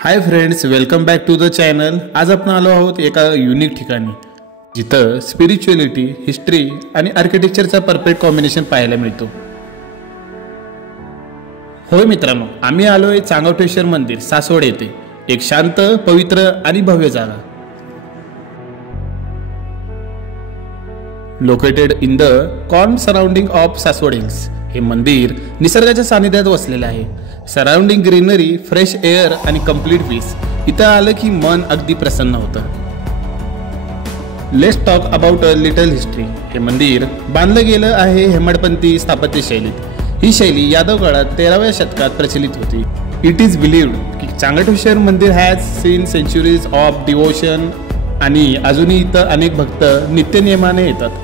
High friends, welcome back to the channel. आज आपण आलो आहोत एका युनिक ठिकाणी जिथं स्पिरिच्युअलिटी, हिस्ट्री आणि आर्किटेक्चरचा परफेक्ट कॉम्बिनेशन पाहायला मिळतो। होय मित्रांनो, आम्ही आलोय चांगवटेश्वर मंदिर सासवड येथे। एक शांत, पवित्र आणि भव्य जागा located in the corn surrounding of Saswad hills. हे मंदिर निसर्गाच्या सानिध्यात वसलेले आहे। सराउंडिंग ग्रीनरी, फ्रेश एअर आणि कंप्लीट पीस। इथं आलं की मन अगदी प्रसन्न होतं। Let's talk about a little history. हे मंदिर बांधलं गेलं आहे हेमाडपंथी स्थापत्य शैलीत। ही शैली यादव काळात 13व्या शतकात प्रचलित होती। इट इज बिलीव्ड की चांगवटेश्वर मंदिर has seen centuries of devotion आणि अजूनही इथं अनेक भक्त नित्यनियमाने येतात।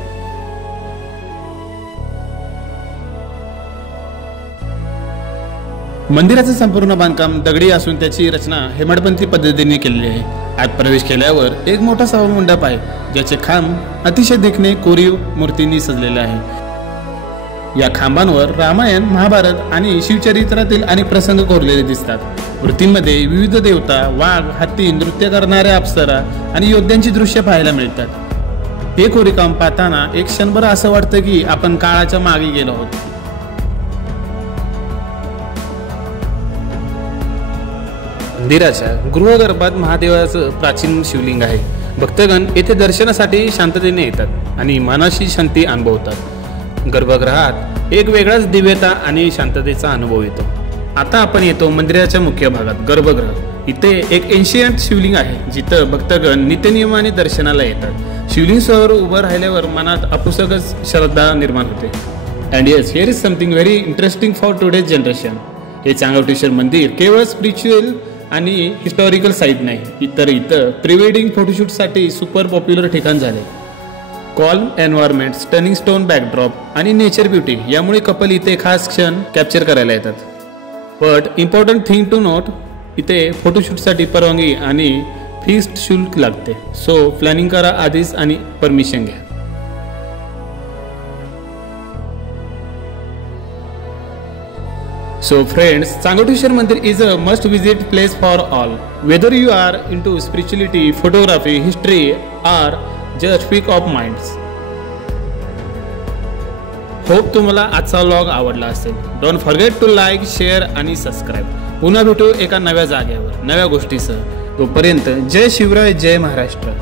मंदिराचं संपूर्ण बांधकाम दगडी असून त्याची रचना हेमाडपंथी पद्धतीने केलेली आहे। आत प्रवेश केल्यावर एक मोठा सभामंडप आहे, ज्याचे खांब अतिशय देखणे कोरीव मूर्तींनी सजलेले आहे। या खांबांवर रामायण, महाभारत आणि शिवचरित्रातील अनेक प्रसंग कोरलेले दिसतात। मूर्तींमध्ये विविध देवता, वाघ, हत्ती, नृत्य करणाऱ्या अप्सरा आणि योद्ध्यांची दृश्य पाहायला मिळतात। हे कोरीवकाम पाहताना एक क्षणभर असं वाटतं की आपण काळाच्या मागे गेलो आहोत। मंदिराच्या गृहगर्भात महादेवाचं प्राचीन शिवलिंग आहे। भक्तगण येथे दर्शनासाठी शांततेने येतात आणि मनाची शांती अनुभवतात। गर्भगृहात एक वेगळाच दिव्यता आणि शांततेचा अनुभव येतो। आता आपण येतो मंदिराच्या मुख्य भागात, गर्भगृह। इथे एक एन्शियंट शिवलिंग आहे, जिथं भक्तगण नित्यनियमाने दर्शनाला येतात। शिवलिंगावर उभं राहिल्यावर मनात अपुसकच श्रद्धा निर्माण होते। And yes, here is something very interesting for today's generation. हे चांगवटेश्वर मंदिर केवळ स्पिरिच्युअल आणि हिस्टॉरिकल साईट नाही, तर इथं प्री वेडिंग फोटोशूटसाठी सुपर पॉप्युलर ठिकाण झाले। Calm environment, stunning stone backdrop आणि नेचर ब्युटी यामुळे कपल इथे खास क्षण कॅप्चर करायला येतात। But important thing to note, इथे फोटोशूटसाठी परवानगी आणि फिक्स्ड शुल्क लागते। सो प्लॅनिंग करा आधीच आणि परमिशन घ्या। So friends, चांगवटेश्वर मंदिर is a must visit place for all. Whether you are into spirituality, photography, history or just peace of minds. Hope तुम्हाला आजचा व्लॉग आवडला असेल। Don't forget to like, share आणि सबस्क्राइब। पुन्हा भेटू एका नव्या जागेवर, नव्या गोष्टीसह। तोपर्यंत जय शिवराय, जय महाराष्ट्र।